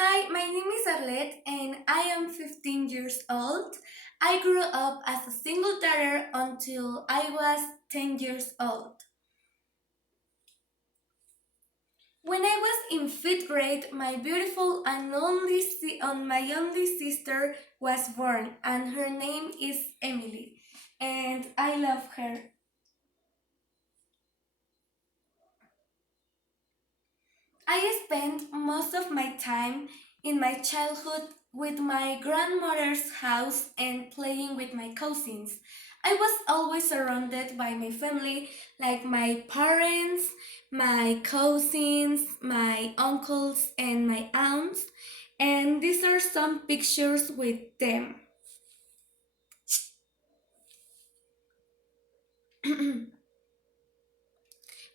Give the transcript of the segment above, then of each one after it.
Hi, my name is Arlette and I am 15 years old. I grew up as a single daughter until I was 10 years old. When I was in 5th grade, my beautiful and my only sister was born, and her name is Emily, and I love her. I spent most of my time in my childhood with my grandmother's house and playing with my cousins. I was always surrounded by my family, like my parents, my cousins, my uncles, and my aunts, and these are some pictures with them.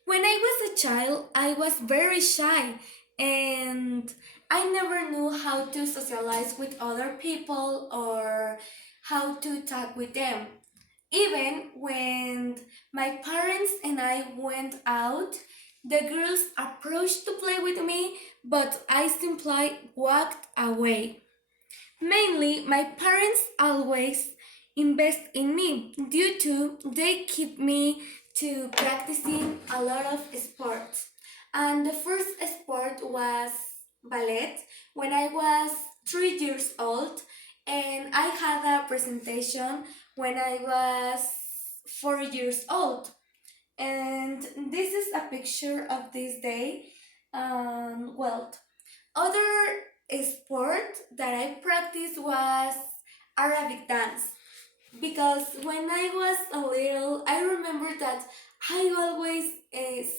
When I was a child, I was very shy and I never knew how to socialize with other people or how to talk with them. Even when my parents and I went out, the girls approached to play with me, but I simply walked away. Mainly, my parents always invest in me due to they keep me to practicing a lot of sports. And the first sport was ballet when I was 3 years old, and I had a presentation when I was 4 years old. And this is a picture of this day. Well, other sport that I practiced was Arabic dance because when I was a little, I remember that I always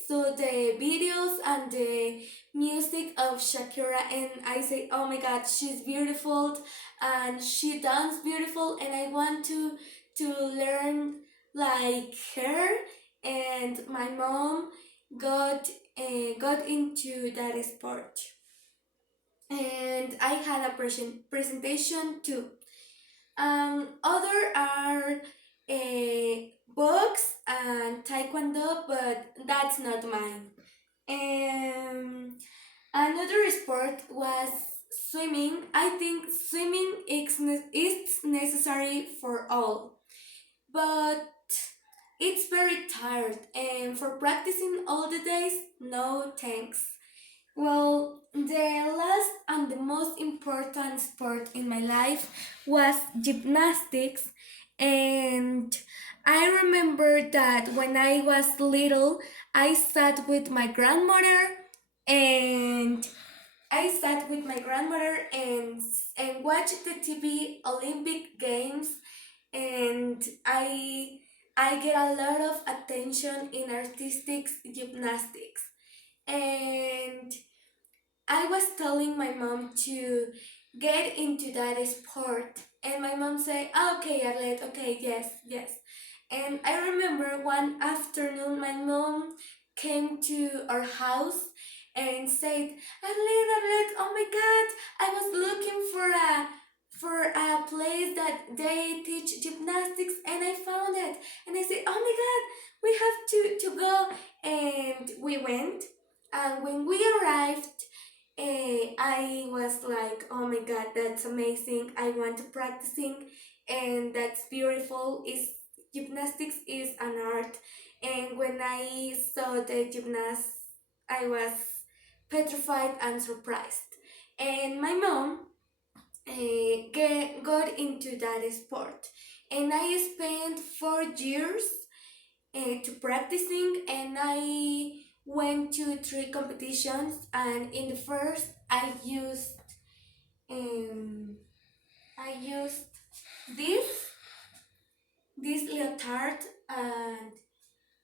saw the videos and the music of Shakira, and I say, "Oh my God, she's beautiful, and she dances beautiful, and I want to learn like her." And my mom got into that sport, and I had a presentation too. Other are books and taekwondo, but that's not mine. Another sport was swimming. I think swimming is necessary for all, but it's very tired, and for practicing all the days, no thanks. Well, the last and the most important sport in my life was gymnastics, and I remember that when I was little, I sat with my grandmother and and watched the TV Olympic Games, and I get a lot of attention in artistic gymnastics. And I was telling my mom to get into that sport, and my mom said, "Okay, Arlette, okay, yes, yes." And I remember one afternoon, my mom came to our house and said, "Arlette, Arlette, oh my God, I was looking for a place that they teach gymnastics, and I found it." And I said, "Oh my God, we have to go." And we went, and when we arrived, I was like, "Oh my God, that's amazing! I want to practicing, and that's beautiful. Is gymnastics is an art." And when I saw the gymnast, I was petrified and surprised. And my mom got into that sport, and I spent 4 years to practicing, and I went to three competitions, and in the first um, I used this this leotard, and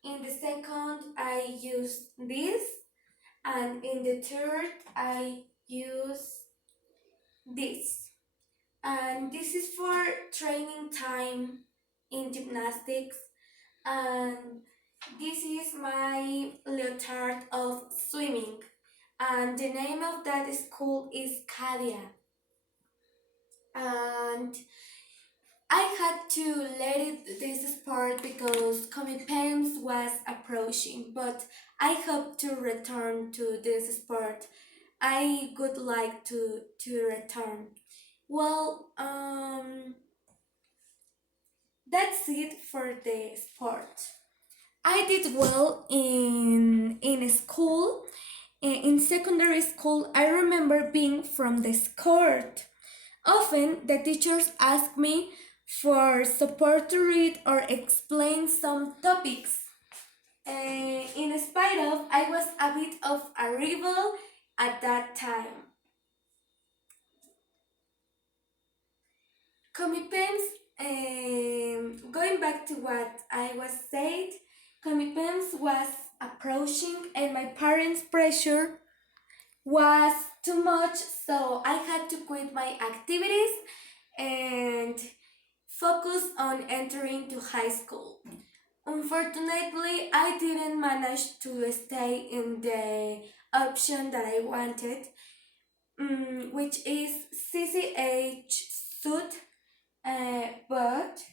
in the second I used this, and in the third I use this. And this is for training time in gymnastics, and this is my leotard of swimming, and the name of that school is Cadia. And I had to let it this sport because Comipens was approaching, but I hope to return to this sport I would like to return. Well, that's it for the sport. I did well in school. In secondary school, I remember being from the court. Often, the teachers asked me for support to read or explain some topics. In spite of, I was a bit of a rebel at that time. Comipems, going back to what I was said, Comipems was approaching and my parents' pressure was too much, so I had to quit my activities and focus on entering to high school. Unfortunately, I didn't manage to stay in the option that I wanted, which is CCH suit, but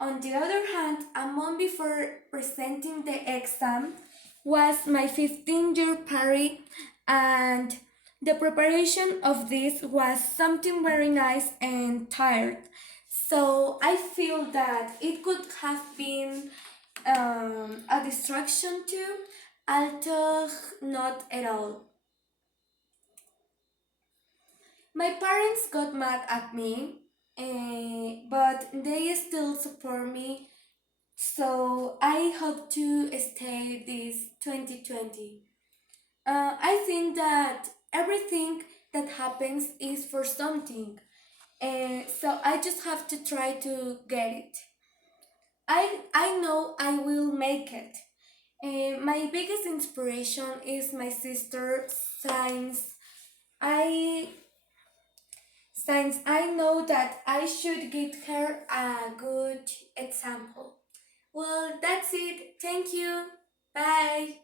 on the other hand, a month before presenting the exam was my 15-year party, and the preparation of this was something very nice and tired. So I feel that it could have been a distraction too, although not at all. My parents got mad at me, but they still support me. So I hope to stay this 2020. I think that everything that happens is for something. So I just have to try to get it. I know I will make it. My biggest inspiration is my sister, since I I know that I should give her a good example. Well, that's it. Thank you. Bye.